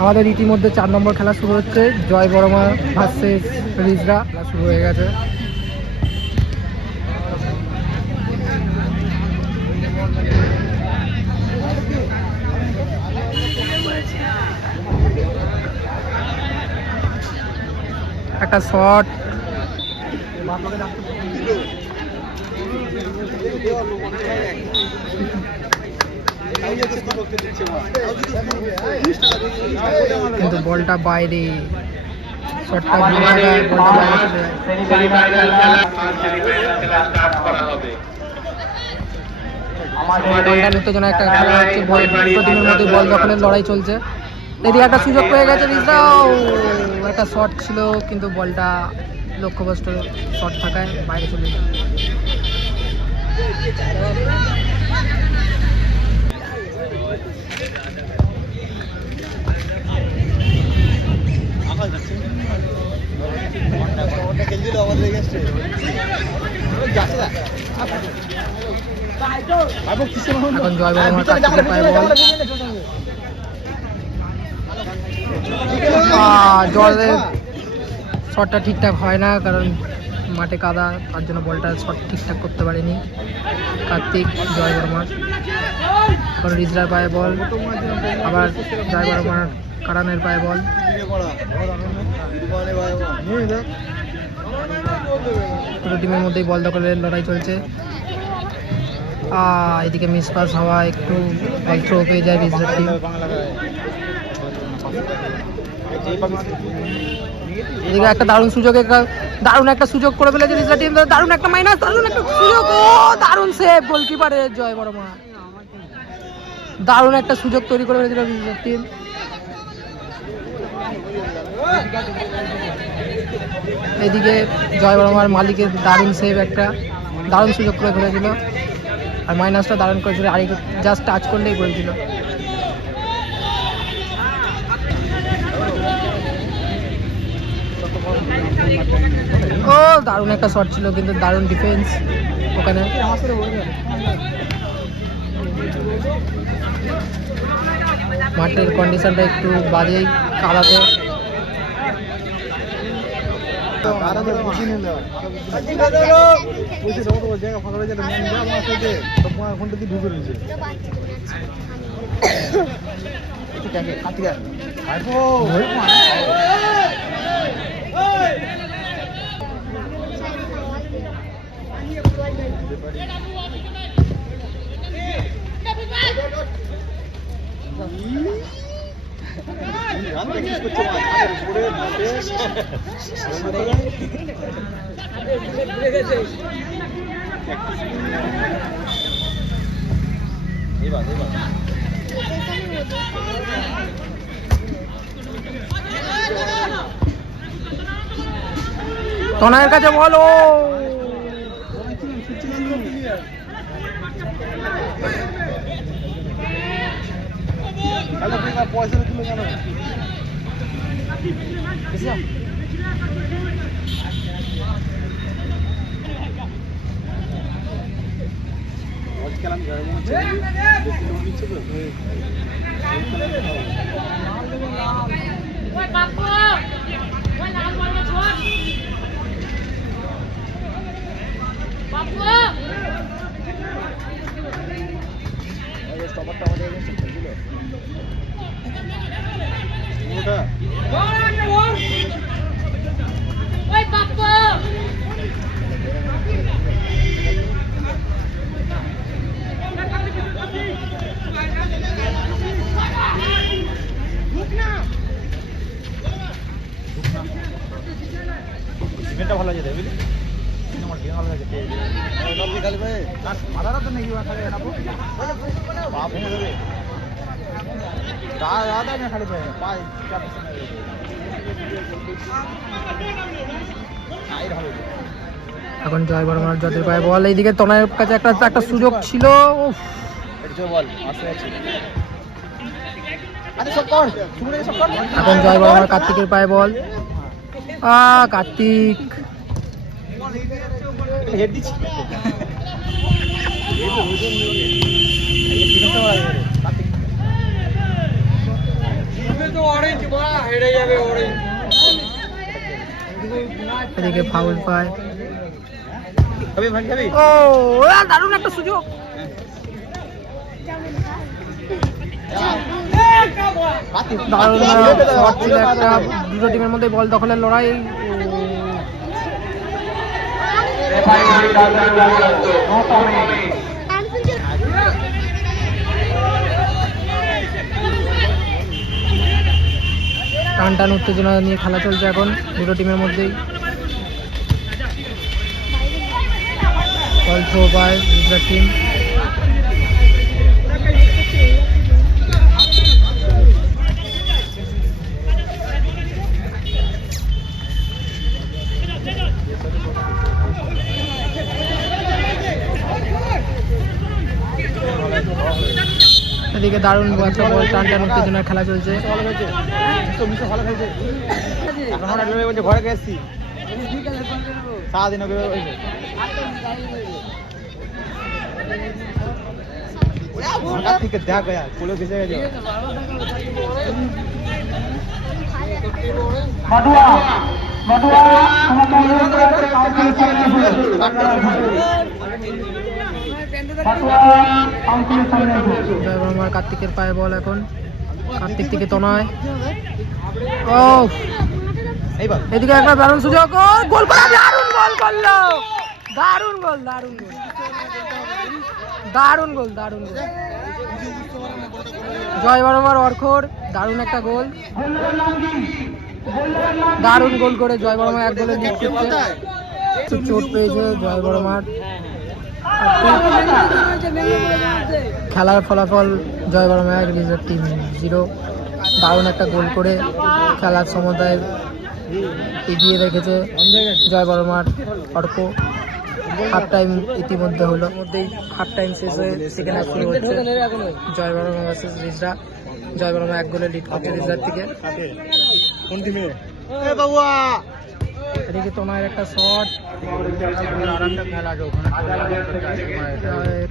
আমাদের ইতিমধ্যে 4 নম্বর খেলা শুরু হচ্ছে। জয় বর্মা ভার্সেস রিজরা শুরু হয়ে গেছে। একটা শট, কিন্তু বলটা বাইরে, শটটা বাইরে চলে যায়। উত্তেজনা একটা খেলা হচ্ছে, প্রতিদিনের মধ্যে বল দখলের লড়াই চলছে। এদিকে একটা সুযোগ পেয়ে গেছে রিজরাও, একটা শট ছিল কিন্তু বলটা লক্ষ্যভ্রষ্ট শট থাকায় বাইরে চলে যায়। এখন জয় বর্মার কাছে পায় বল, জলের শটটা ঠিকঠাক হয় না কারণ মাঠে কাদা, তার জন্য বলটা শট ঠিকঠাক করতে পারেনি কার্তিক। জয় বর্মার এখন রিজরার পায়ে বল, আবার জয় বর্মার কারানের পায়ে বল। দুটো টিমের মধ্যেই বল দখলের লড়াই চলছে। এদিকে মিস পাস হওয়া, একটু বল থ্রো পেয়ে যায় রিজরার টিম। এদিকে একটা দারুণ সুযোগে, দারুণ একটা সুযোগ করে ফেলেছে রিজরা টিম, দারুণ একটা মাইনাস, দারুণ একটা সুযোগ, ও দারুণ সেভ গোলকিপারের জয় বর্মা, দারুণ একটা সুযোগ তৈরি করে ফেলেছিল রিজরা টিম। এদিকে জয় বর্মার মালিকের দারুণ সেভ, একটা দারুণ সুযোগ করে ফেলেছিল, আর মাইনাসটা দারুণ করেছিল, আর জাস্ট টাচ করলেই করেছিল। ও দারুণ একটা শট ছিল কিন্তু দারুণ ডিফেন্স ওখানে। মাঠের কন্ডিশনটা একটু বাজেই, কাদাতে। তনয়ের কাছে বলো, পয়সা তুলে কেন খেলাম ভালো লাগে বুঝলি, ভালো লাগে মাথাটা তো নাকি খালি এখন জয় বর্মার যাদের পায়ে বল, এইদিকে তনয়ের কাছে একটা সুযোগ ছিল, এখন জয় বর্মার কার্তিকের পায়ে বল, কার্তিক এদিকে ফাউল পায়। ও দারুণ একটা সুযোগ। দারুণ শট ছিল একটা, দুটো টিমের মধ্যে বল দখলের লড়াই। টান টান উত্তেজনা নিয়ে খেলা চলছে এখন দুটো টিমের মধ্যেই। Ball throw by Gujarat team. এদিকে দারুণ একটা বল, টান টান উত্তেজনার খেলা চলছে। ঘরে গেছি সারাদিন থেকে দেখ কোলে ভেসে গেছে। কার্তিকের পায়ে বল এখন, কার্তিক থেকে তনয়। ও এদিকে একটা দারুণ সুযোগ, গোল করা, দারুণ গোল করলো, দারুণ গোল, দারুণ গোল, দারুণ গোল, দারুণ গোল। জয় বর্মার অর্খর দারুণ একটা গোল, দারুণ গোল করে জয় বর্মা এক গোলে লিড করছে। চোট পেয়েছে জয় বর্মার। খেলার ফলাফল জয় বর্মা 1, রিজার্ভ টিম 0। দারুণ একটা গোল করে খেলার সমতায় এগিয়ে রেখেছে জয় বর্মার অর্ক। হাফ টাইম ইতিমধ্যে হলো, মধ্যেই হাফ টাইম শেষ হয়ে সেকেন্ড হাফ শুরু হচ্ছে। জয় বর্মা ভার্সেস রিজরা। জয় বর্মা 1 গোলে লিড করছে রিজার্ভ থেকে। এদিকে তোমার একটা শট,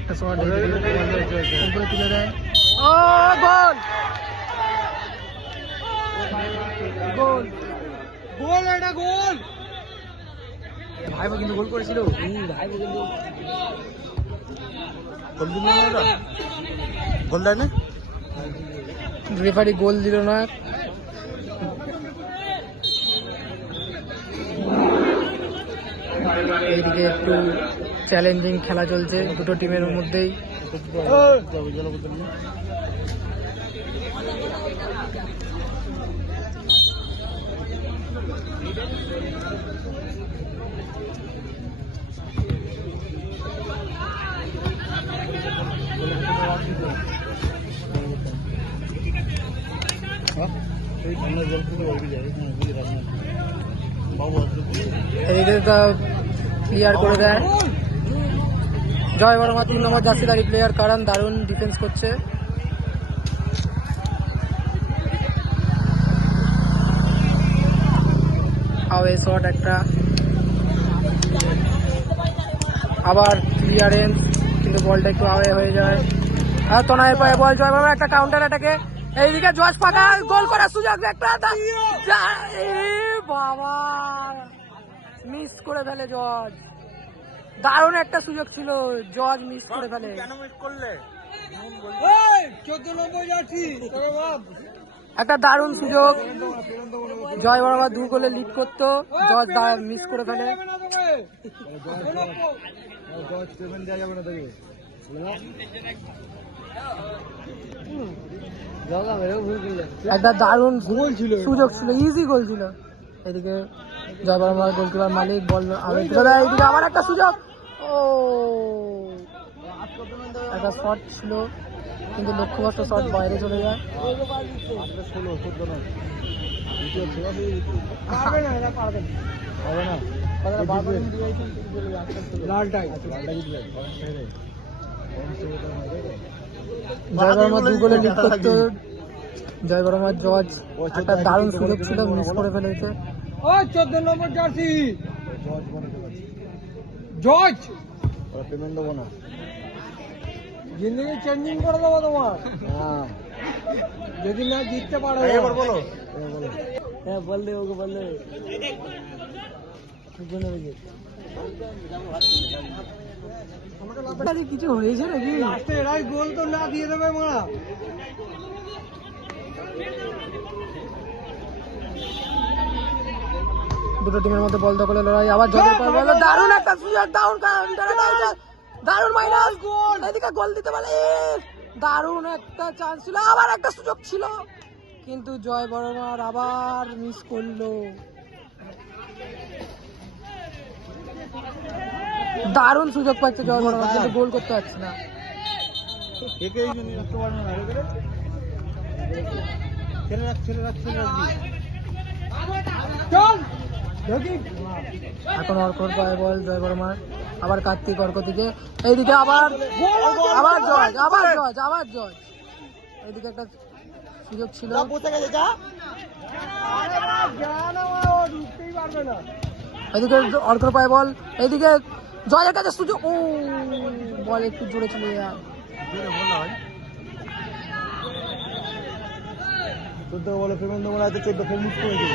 একটা শট উপরে তুলে দেয়। ও গোল, গোল, গোল, এটা গোল। ভাইবো কিন্তু গোল করেছিল, ভাইবো কিন্তু গোল দেয় না, রেফারি গোল দিল না। এইদিকে একটু চ্যালেঞ্জিং খেলা চলছে দুটো টিমের মধ্যেই। ক্লিয়ার করে দেয় জয় বর্মা। 3 নম্বর জার্সিধারী প্লেয়ার কারণ দারুণ ডিফেন্স করছে। আওয়ে শট একটা, আবার ক্লিয়ারেন্স, কিন্তু বলটা একটু আওয়ে হয়ে যায়। আর তনয়ের পায়ে বল, জয় বর্মা একটা কাউন্টার অ্যাটাকে। এইদিকে জজ ফাঁকা, গোল করার সুযোগ একটা, বাবা মিস করে ফেলে জজ। দারুণ একটা সুযোগ ছিল, জজ মিস করে ফেলে। একটা দারুণ সুযোগ, জয় বর্মা 2 গোলে লিড করতো, জজ মিস করে ফেলে। একটা দারুণ গোল ছিল, সুযোগ ছিল, ইজি গোল ছিল। এদিকে জয় বর্মার গোলকিপার মালিক বল এদিকে আবার একটা সুযোগ। ও একটা শট ছিল, কিন্তু লক্ষ্যভ্রষ্ট শট বাইরে চলে যায়। জয় বর্মা 2 গোলে লিড করতো, জয় বর্মার জজ একটা দারুণ সুযোগ ছিল, মিস করে ফেলেছে। 14 নম্বর জার্সি জজ, পেমেন্ট দেবো না, জিন্দেগি চেঞ্জিং করে দেবো তোমার। যদি না জিততে পারো এবার বলো। হ্যাঁ বল দে, ওকে বল দে। কিছু হয়েছে নাকি? এরাই গোল তো না দিয়ে দেবে মারা। দুটো টিমের মধ্যে বল দখলে লড়াই, আবার জলের পর বল, দারুণ একটা সুযোগ, দারুণ মাইনাস গোল, এদিকে গোল দিতে পারে, দারুণ একটা চান্স ছিল, আবার একটা সুযোগ ছিল কিন্তু জয় বর্মার আবার মিস করলো। দারুণ সুযোগ পাচ্ছে জয় বর্মা, কিন্তু গোল করতে পারছে না। এখন অর্কর পায় বল জয় বর্মার, আবার কার্তিক অর্ক দিকে, এইদিকে আবার আবার জজ, এইদিকে একটা সুযোগ ছিল, এইদিকে অর্কর পায় বল, এইদিকে জয়ের কাছে সুযোগ, ও বল একটু জোরে চলে যায়। 14 বলে ফেমেন্দ্র বলে হয়তো 14 ফের মিস করে দিল।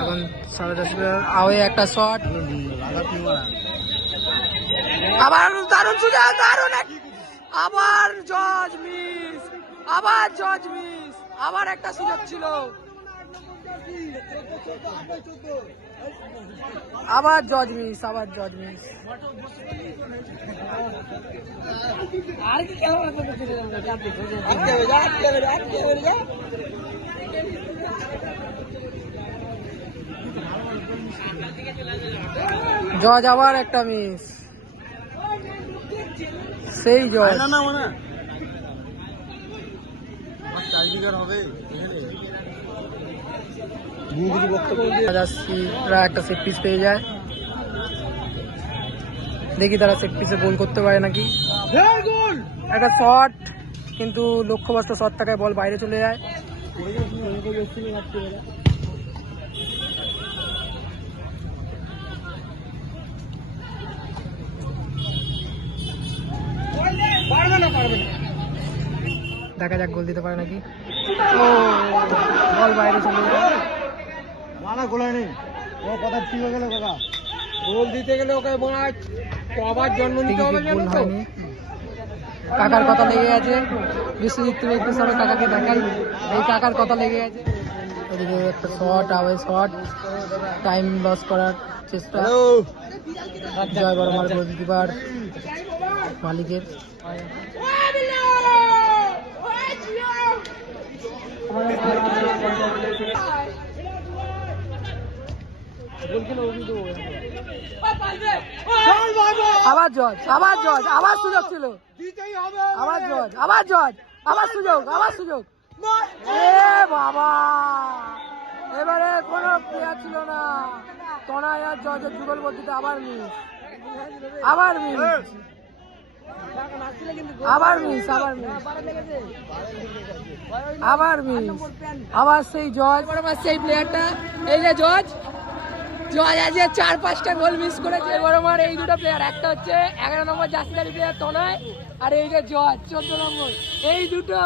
এখন 10:30 আওয়ে একটা শট, আবার দারুণ সুযোগ, দারুণ আবার জজ মিস, আবার একটা সুযোগ ছিল, আবার জজ মিস। আর কি জজ আবার একটা মিস, সেই জজ একটা সেট পিস পেয়ে যায়, দেখি তারা সেট পিসে গোল করতে পারে নাকি। একটা শট, কিন্তু লক্ষ্যবস্ত শট থাকায় বল বাইরে চলে যায়। দেখা যাক গোল দিতে পারে নাকি, বল বাইরে চলে যায়। গোলায় নেই, ও কথা ঠিক হয়ে গেল কাকা। গোল দিতে গেলে ওকে মনে হয় আবার জন্ম নিতে হবে, জানো তো। কাকার কথা লেগে আছে, বিশ্বজিৎ তুমি একটু সবাই কাকাকে দেখাই, এই কাকার কথা লেগে আছে। ওদিকে একটা শট, আওয়ে শট, টাইম লস করার চেষ্টা জয় বর্মার গোলকিপার মালিকের। আবার জজ, আবার সুযোগ ছিল, আবার সুযোগ, এ বাবা, এবারে কোনো প্লেয়ার ছিল না, তনায় আর জজের যুগল বলতে আবার মিস, আবার সেই জজ, সেই প্লেয়ারটা, এই যে জজ আজকে 4-5টা গোল মিস করেছে বড়মার, এই দুটো প্লেয়ার, একটা হচ্ছে 11 নম্বর জার্সিধারী প্লেয়ার তনয়, আর এই যে জজ 14 নম্বর, এই দুটো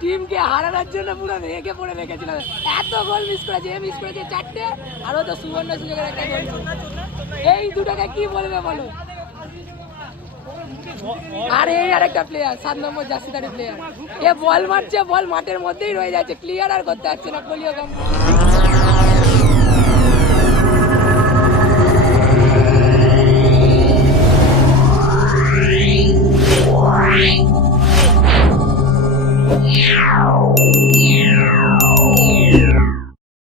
টিমকে হারানোর জন্য পুরো রেখে পড়ে রেখেছিল, এত গোল মিস করেছে, মিস করেছে 4টে, আর ও তো সুবর্ণ সুযোগের একটা গোল। এই দুটোকে কি বলবে বলো। আর এই আরেকটা প্লেয়ার 7 নম্বর জার্সিধারী প্লেয়ার, এ বল মারছে, বল মাঠের মধ্যেই রয়ে যাচ্ছে, ক্লিয়ার আর করতে পারছে না, পোলিও কম।